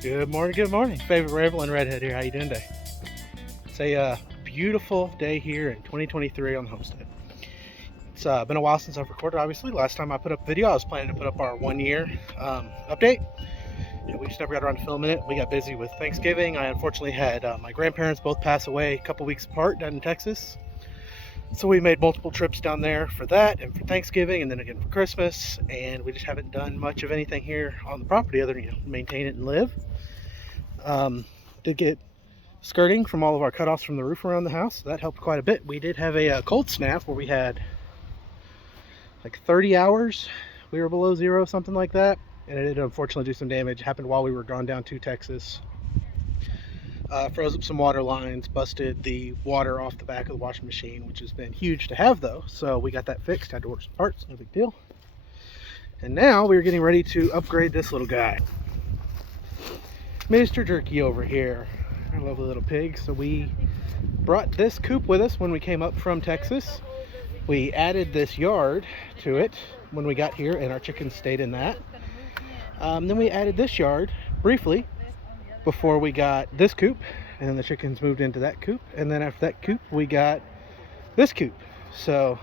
Good morning. Favorite Rambling Redhead here. How you doing today? It's a beautiful day here in 2023 on the Homestead. It's been a while since I've recorded, obviously. Last time I put up a video, I was planning to put up our 1 year update. And we just never got around to filming it. We got busy with Thanksgiving. I unfortunately had my grandparents both pass away a couple weeks apart down in Texas. So we made multiple trips down there for that and for Thanksgiving and then again for Christmas. And we just haven't done much of anything here on the property other than maintain it and live. Did get skirting from all of our cutoffs from the roof around the house, so that helped quite a bit. We did have a cold snap where we had like 30 hours we were below zero, something like that, and it did unfortunately do some damage. It happened while we were gone down to Texas. Froze up some water lines, busted the water off the back of the washing machine, which has been huge to have though, so we got that fixed. Had to order some parts, no big deal. And now we're getting ready to upgrade this little guy, Mr. Jerky over here, our lovely little pig. So we brought this coop with us when we came up from Texas. We added this yard to it when we got here, and our chickens stayed in that. Then we added this yard briefly before we got this coop, and then the chickens moved into that coop, and then after that coop we got this coop. So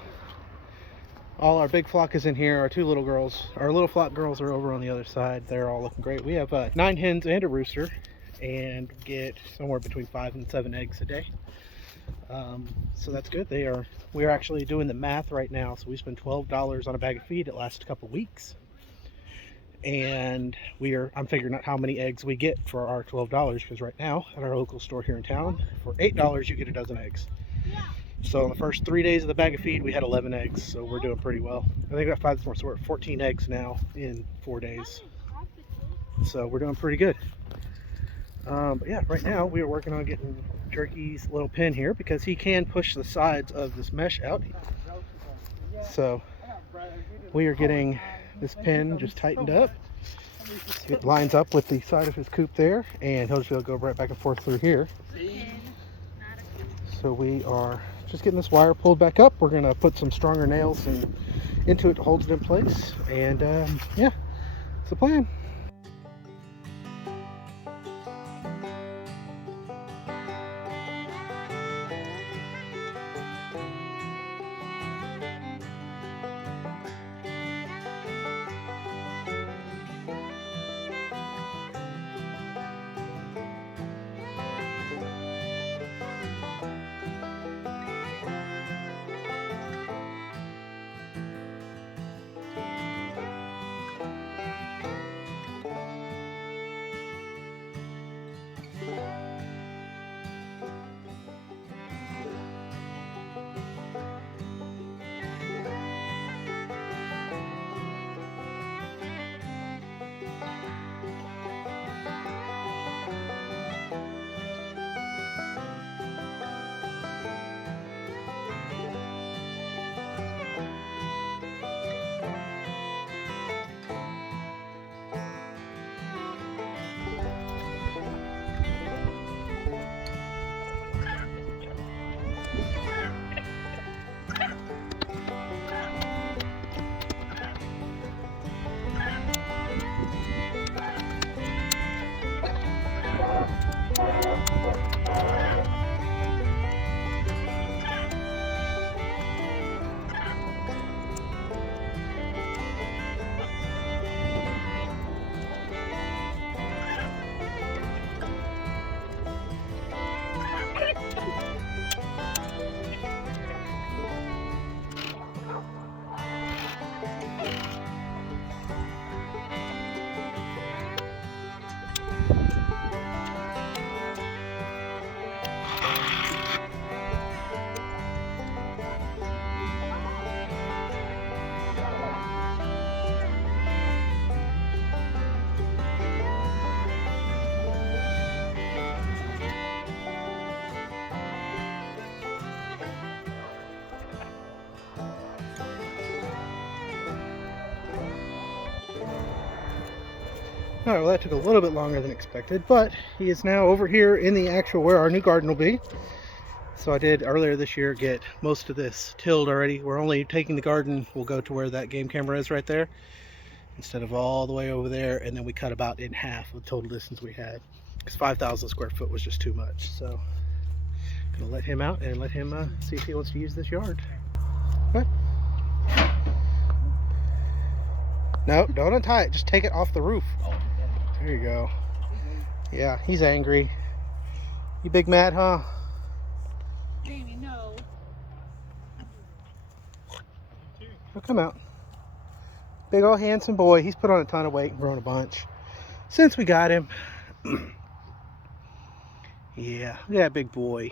all our big flock is in here. Our two little girls, our little flock girls, are over on the other side. They're all looking great. We have 9 hens and a rooster, and get somewhere between 5 and 7 eggs a day. So that's good. We are actually doing the math right now. So we spend $12 on a bag of feed. It lasts a couple weeks, and I'm figuring out how many eggs we get for our $12, because right now at our local store here in town, for $8 you get a dozen eggs. So in the first 3 days of the bag of feed, we had 11 eggs, so we're doing pretty well. I think we got 5 more, so we're at 14 eggs now in 4 days. So we're doing pretty good. But yeah, right now we are working on getting Jerky's little pen here, because he can push the sides of this mesh out. So we are getting this pen just tightened up. It lines up with the side of his coop there, and he'll just be able to go right back and forth through here. So we are just getting this wire pulled back up. We're gonna put some stronger nails into it to hold it in place, and yeah, it's the plan. Alright, well that took a little bit longer than expected, but he is now over here in the actual where our new garden will be. So I did earlier this year get most of this tilled already. We're only taking the garden, we'll go to where that game camera is right there, instead of all the way over there, and then we cut about in half the total distance we had, because 5,000 square foot was just too much. So gonna let him out and let him see if he wants to use this yard. What? No, don't untie it, just take it off the roof. There you go. Yeah, he's angry. You big mad, huh? Jamie, no. He'll come out. Big old handsome boy. He's put on a ton of weight and grown a bunch since we got him. Yeah, look at that big boy.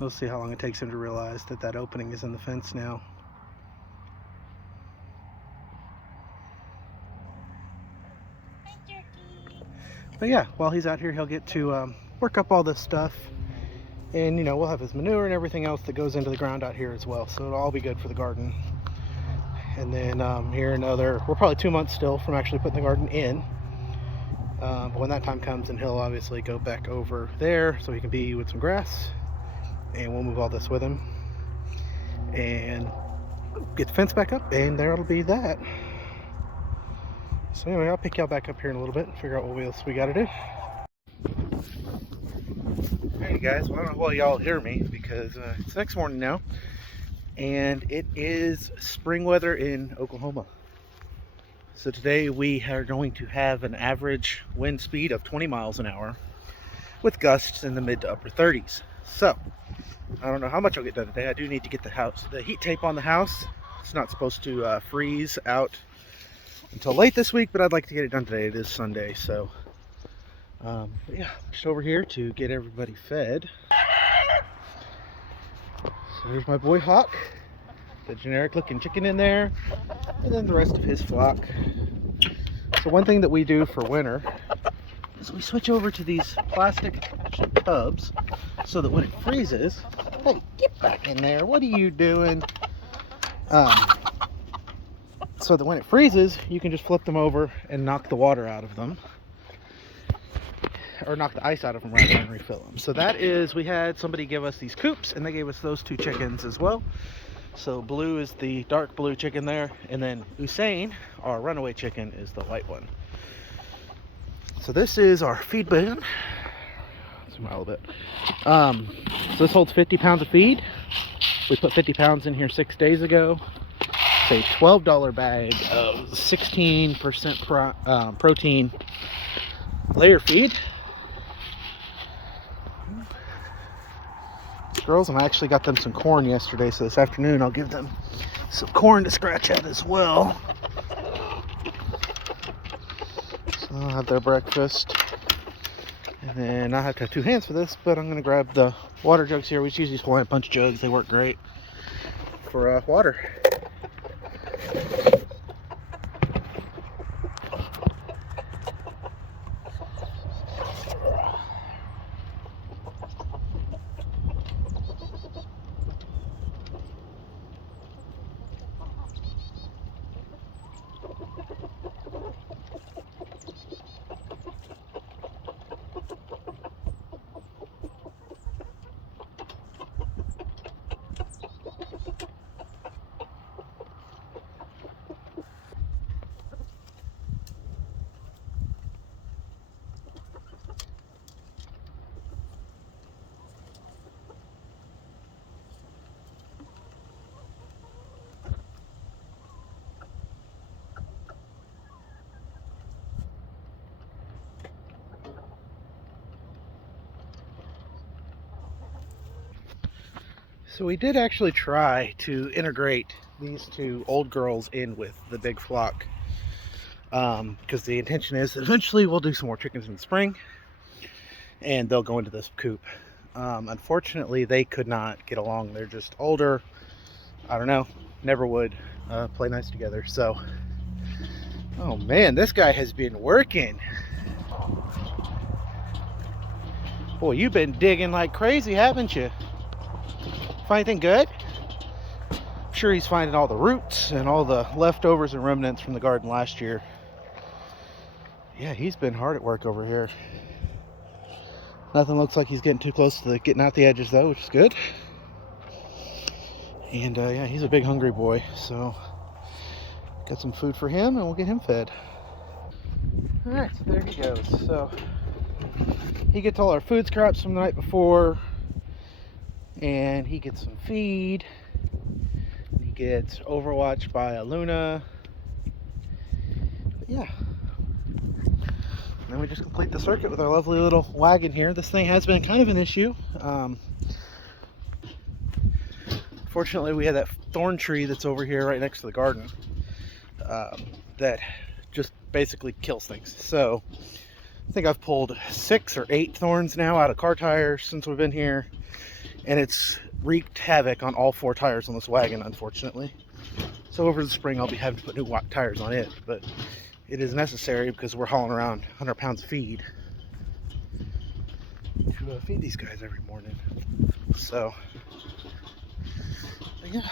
We'll see how long it takes him to realize that that opening is in the fence now. Hi, Turkey. But yeah, while he's out here, he'll get to work up all this stuff. And, you know, we'll have his manure and everything else that goes into the ground out here as well. So it'll all be good for the garden. And then we're probably 2 months still from actually putting the garden in. But when that time comes, then he'll obviously go back over there so he can be with some grass. And we'll move all this with him. And get the fence back up, and there it'll be that. So anyway, I'll pick y'all back up here in a little bit and figure out what else we gotta do. Hey guys, well, I don't know why y'all hear me, because it's next morning now, and it is spring weather in Oklahoma. So today we are going to have an average wind speed of 20 miles an hour with gusts in the mid to upper 30s. So I don't know how much I'll get done today. I do need to get the heat tape on the house. It's not supposed to freeze out until late this week, but I'd like to get it done today. It is Sunday, so yeah, just over here to get everybody fed. So there's my boy Hawk, the generic looking chicken in there, and then the rest of his flock. So one thing that we do for winter is we switch over to these plastic tubs so that when it freezes, hey, get back in there, what are you doing? So that when it freezes, you can just flip them over and knock the water out of them, or knock the ice out of them rather than refill them. So that is, we had somebody give us these coops, and they gave us those 2 chickens as well. So Blue is the dark blue chicken there, and then Hussein, our runaway chicken, is the white one. So this is our feed bin. Zoom out a little bit. So this holds 50 pounds of feed. We put 50 pounds in here 6 days ago. It's a $12 bag of 16% protein layer feed. Girls, and I actually got them some corn yesterday, so this afternoon I'll give them some corn to scratch at as well. So I'll have their breakfast, and then I have to have 2 hands for this, but I'm going to grab the water jugs here. We just use these Hawaiian punch jugs. They work great for water. So we did actually try to integrate these 2 old girls in with the big flock, because the intention is that eventually we'll do some more chickens in the spring and they'll go into this coop. Unfortunately, they could not get along. They're just older. I don't know, never would play nice together. So, oh man, this guy has been working. Boy, you've been digging like crazy, haven't you? Find anything good? I'm sure he's finding all the roots and all the leftovers and remnants from the garden last year. Yeah, he's been hard at work over here. Nothing looks like he's getting too close to getting out the edges though, which is good. And yeah, he's a big hungry boy, so got some food for him and we'll get him fed. All right, so there he goes. So he gets all our food scraps from the night before, and he gets some feed. He gets overwatched by a Luna. But yeah. And then we just complete the circuit with our lovely little wagon here. This thing has been kind of an issue. Fortunately, we had that thorn tree that's over here right next to the garden that just basically kills things. So I think I've pulled 6 or 8 thorns now out of car tires since we've been here, and it's wreaked havoc on all 4 tires on this wagon, unfortunately. So over the spring I'll be having to put new tires on it, but it is necessary because we're hauling around 100 pounds of feed to feed these guys every morning. So yeah,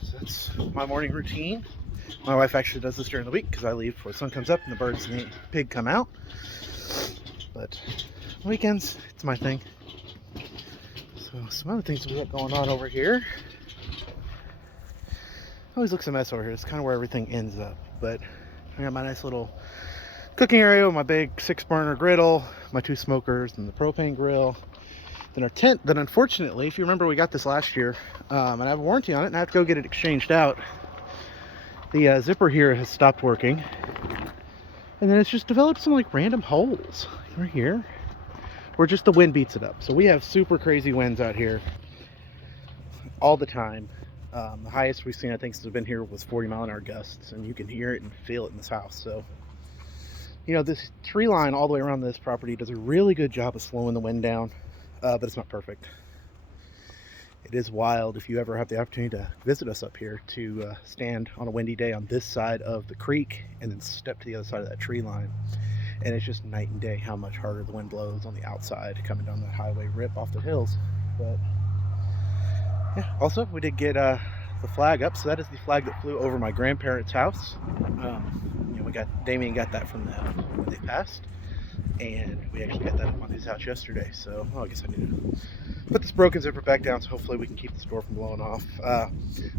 so that's my morning routine. My wife actually does this during the week because I leave before the sun comes up and the birds and the pig come out. But weekends, it's my thing. So some other things we got going on over here. Always looks a mess over here. It's kind of where everything ends up. But I got my nice little cooking area with my big 6-burner griddle, my 2 smokers, and the propane grill. Then our tent that, unfortunately, if you remember, we got this last year, and I have a warranty on it, and I have to go get it exchanged out. The zipper here has stopped working, and then it's just developed some like random holes right here where just the wind beats it up. So we have super crazy winds out here all the time. The highest we've seen, I think, since I've been here was 40-mile-an-hour gusts, and you can hear it and feel it in this house. So, you know, this tree line all the way around this property does a really good job of slowing the wind down, but it's not perfect. It is wild, if you ever have the opportunity to visit us up here, to stand on a windy day on this side of the creek and then step to the other side of that tree line. And it's just night and day how much harder the wind blows on the outside coming down that highway rip off the hills. But yeah, also we did get the flag up. So that is the flag that flew over my grandparents' house. You know, Damien got that from them when they passed, and we actually got that up on his house yesterday. So I guess I need to put this broken zipper back down, so hopefully we can keep this door from blowing off.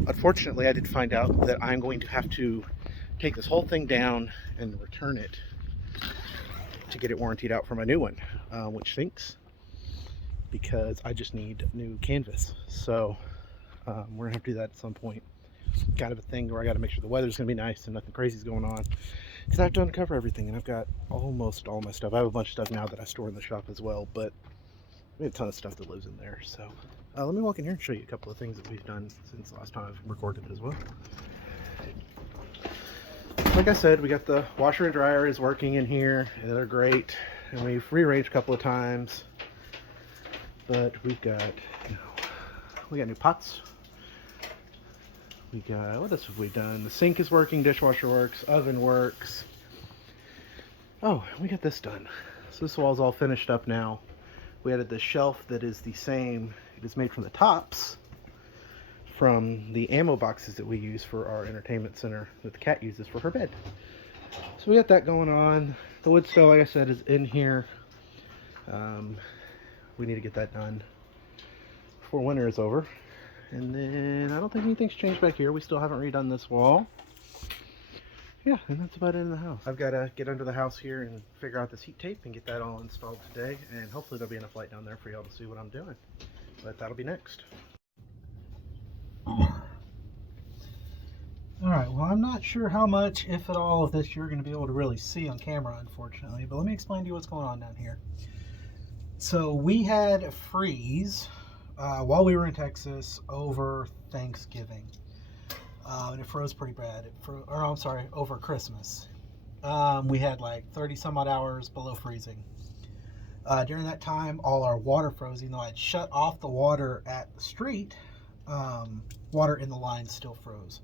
Unfortunately, I did find out that I'm going to have to take this whole thing down and return it to get it warrantied out for my new one, which stinks because I just need new canvas. So we're gonna have to do that at some point. Kind of a thing where I got to make sure the weather's gonna be nice and nothing crazy is going on, because I have to uncover everything, and I've got almost all my stuff. I have a bunch of stuff now that I store in the shop as well, but we have a ton of stuff that lives in there. So let me walk in here and show you a couple of things that we've done since the last time I've recorded as well. Like I said, we got the washer and dryer is working in here, and they're great, and we've rearranged a couple of times, but we've got, you know, we got new pots. We got, what else have we done? The sink is working, dishwasher works, oven works. Oh, we got this done. So this wall's all finished up now. We added this shelf that is the same. It is made from the tops from the ammo boxes that we use for our entertainment center that the cat uses for her bed. So we got that going on. The wood stove, like I said, is in here. We need to get that done before winter is over. And then I don't think anything's changed back here. We still haven't redone this wall. Yeah, and that's about it in the house. I've got to get under the house here and figure out this heat tape and get that all installed today. And hopefully there'll be enough light down there for y'all to see what I'm doing. But that'll be next. Alright, well, I'm not sure how much, if at all, of this you're going to be able to really see on camera, unfortunately. But let me explain to you what's going on down here. So we had a freeze while we were in Texas over Thanksgiving. And it froze pretty bad. Over Christmas. We had like 30 some odd hours below freezing. During that time, all our water froze. Even though I'd shut off the water at the street, water in the line still froze.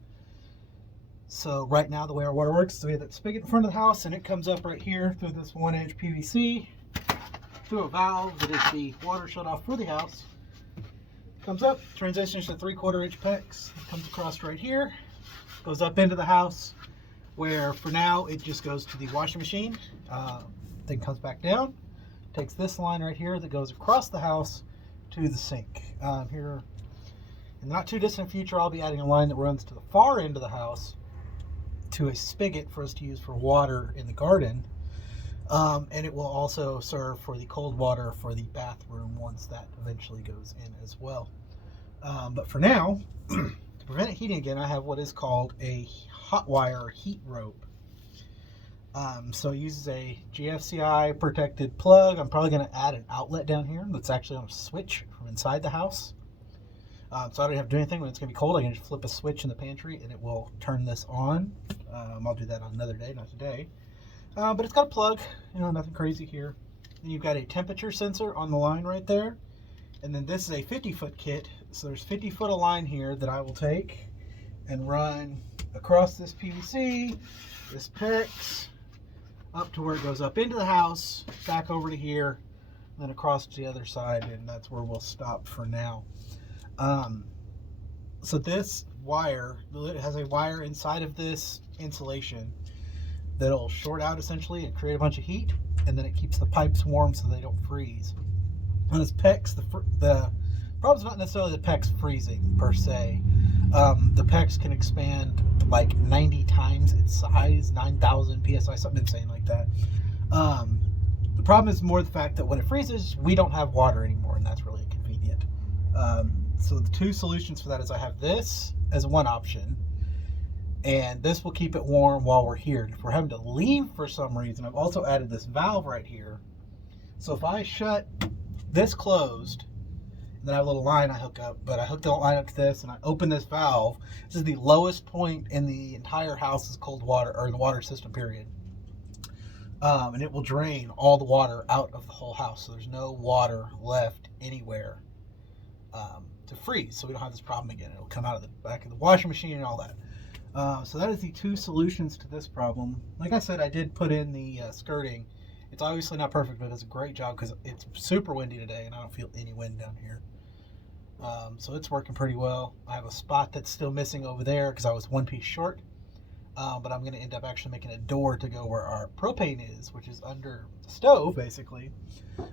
So right now, the way our water works is we have that spigot in front of the house, and it comes up right here through this 1-inch PVC, through a valve that is the water shut off for the house. Comes up, transitions to 3/4-inch PEX, comes across right here, goes up into the house, where for now it just goes to the washing machine, then comes back down, takes this line right here that goes across the house to the sink. Here In the not too distant future, I'll be adding a line that runs to the far end of the house to a spigot for us to use for water in the garden. And it will also serve for the cold water for the bathroom once that eventually goes in as well. But for now, to prevent it heating again, I have what is called a hot wire heat rope. So it uses a GFCI protected plug. I'm probably going to add an outlet down here that's actually on a switch from inside the house. So I don't have to do anything. When it's going to be cold, I can just flip a switch in the pantry and it will turn this on. I'll do that on another day, not today. But it's got a plug, nothing crazy here. Then you've got a temperature sensor on the line right there. And then this is a 50-foot kit. So there's 50 foot of line here that I will take and run across this PVC, this PEX, up to where it goes up into the house, back over to here, then across to the other side, and that's where we'll stop for now. So this wire, it has a wire inside of this insulation that'll short out essentially and create a bunch of heat, and then it keeps the pipes warm so they don't freeze. On this PEX, the problem's not necessarily the PEX freezing per se. The PEX can expand like 90 times its size, 9,000 psi, something insane like that. The problem is more the fact that when it freezes, we don't have water anymore, and that's really inconvenient. So the two solutions for that is I have this as one option, and this will keep it warm while we're here. If we're having to leave for some reason, I've also added this valve right here. So if I shut this closed, and then I have a little line I hook up, but I hook the line up to this and I open this valve. This is the lowest point in the entire house's cold water, or the water system period. And it will drain all the water out of the whole house. So there's no water left anywhere to freeze. So we don't have this problem again. It'll come out of the back of the washing machine and all that. So that is the two solutions to this problem. Like I said, I did put in the skirting. It's obviously not perfect, but it does a great job because it's super windy today and I don't feel any wind down here. So it's working pretty well. I have a spot that's still missing over there because I was one piece short. But I'm going to end up actually making a door to go where our propane is, which is under the stove, basically.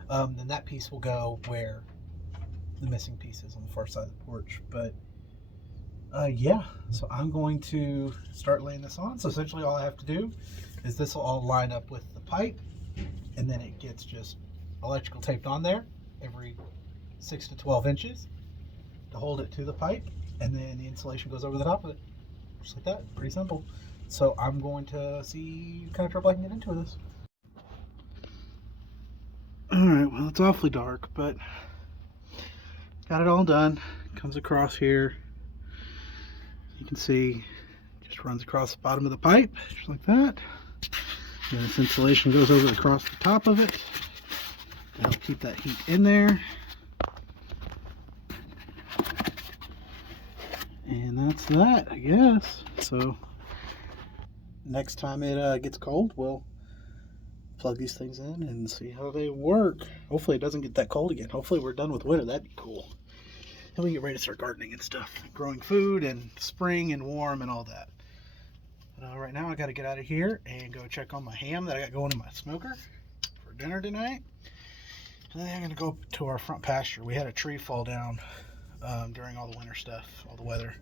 Then that piece will go where the missing piece is on the far side of the porch. But yeah, so I'm going to start laying this on. So essentially all I have to do is this will all line up with the pipe, and then it gets just electrical taped on there every 6 to 12 inches to hold it to the pipe, and then the insulation goes over the top of it. Just like that. Pretty simple. So I'm going to see what kind of trouble I can get into with this. Alright, well, it's awfully dark, but got it all done. Comes across here. You can see just runs across the bottom of the pipe, just like that. And this insulation goes over across the top of it. That'll keep that heat in there. And that's that, I guess. So next time it gets cold, we'll plug these things in and see how they work. Hopefully it doesn't get that cold again. Hopefully we're done with winter. That'd be cool. And we get ready to start gardening and stuff. Growing food and spring and warm and all that. But right now I got to get out of here and go check on my ham that I got going in my smoker for dinner tonight. And then I'm going to go to our front pasture. We had a tree fall down during all the winter stuff, all the weather.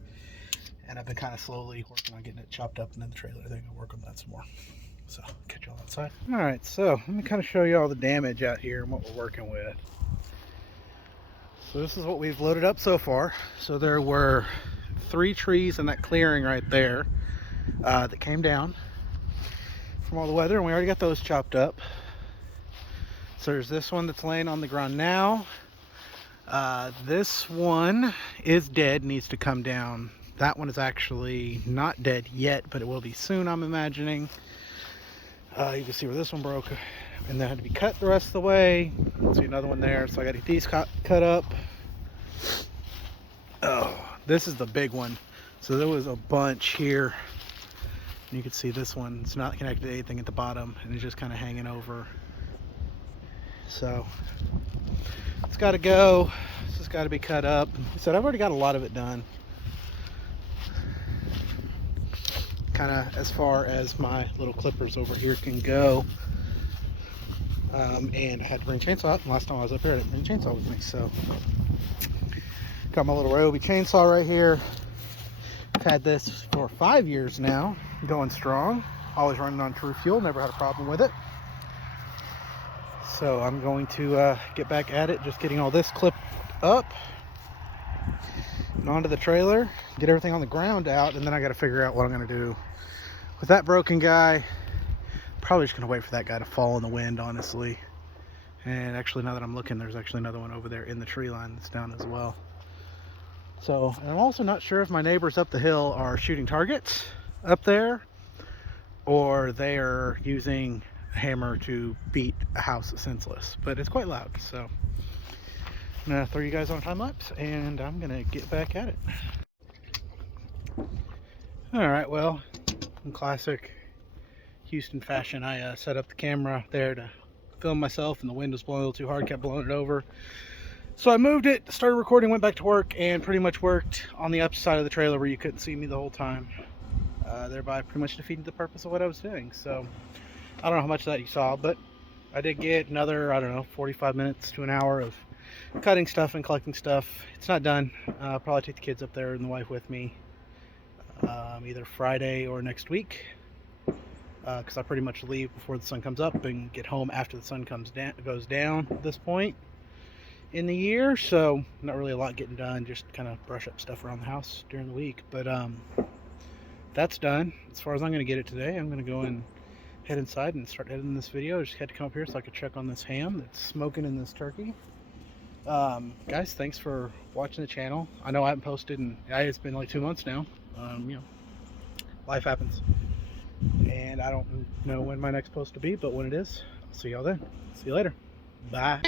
And I've been kind of slowly working on getting it chopped up and in the trailer. I think I'll work on that some more. So, catch y'all outside. Alright, so let me kind of show you all the damage out here and what we're working with. So this is what we've loaded up so far. So there were 3 trees in that clearing right there that came down from all the weather, and we already got those chopped up. So there's this one that's laying on the ground now. This one is dead, needs to come down. That one is actually not dead yet, but it will be soon, I'm imagining. You can see where this one broke, and then had to be cut the rest of the way. See another one there, so I got to get these cut up. Oh, this is the big one. So there was a bunch here. And you can see this one, it's not connected to anything at the bottom, and it's just kind of hanging over. So it's got to go. It's just got to be cut up. Like I said, I've already got a lot of it done. Kind of as far as my little clippers over here can go. And I had to bring a chainsaw up. Last time I was up here, I didn't bring a chainsaw with me. So Got my little Ryobi chainsaw right here. I've had this for 5 years now, going strong. Always running on True Fuel, never had a problem with it. So I'm going to get back at it, just getting all this clipped up and onto the trailer, get everything on the ground out, and then I got to figure out what I'm going to do with that broken guy. Probably just going to wait for that guy to fall in the wind, honestly. And actually, now that I'm looking, there's actually another one over there in the tree line that's down as well. So I'm also not sure if my neighbors up the hill are shooting targets up there, or they are using a hammer to beat a house senseless. But it's quite loud, so I'm gonna throw you guys on a time lapse, and I'm gonna get back at it. All right, well, in classic Houston fashion, I set up the camera there to film myself, and the wind was blowing a little too hard, kept blowing it over. So I moved it, started recording, went back to work, and pretty much worked on the upside of the trailer where you couldn't see me the whole time, thereby pretty much defeating the purpose of what I was doing. So I don't know how much of that you saw, but I did get another, I don't know, 45 minutes to an hour of cutting stuff and collecting stuff. It's not done. I'll probably take the kids up there and the wife with me either Friday or next week, because I pretty much leave before the sun comes up and get home after the sun goes down at this point in the year. So not really a lot getting done, just kind of brush up stuff around the house during the week. But that's done as far as I'm going to get it today. I'm going to go and head inside and start editing this video. I just had to come up here so I could check on this ham that's smoking in this turkey. Guys, thanks for watching the channel. I know I haven't posted, and it's been like 2 months now. You know, life happens, and I don't know when my next post will be, but when it is, I'll see y'all then. See you later. Bye.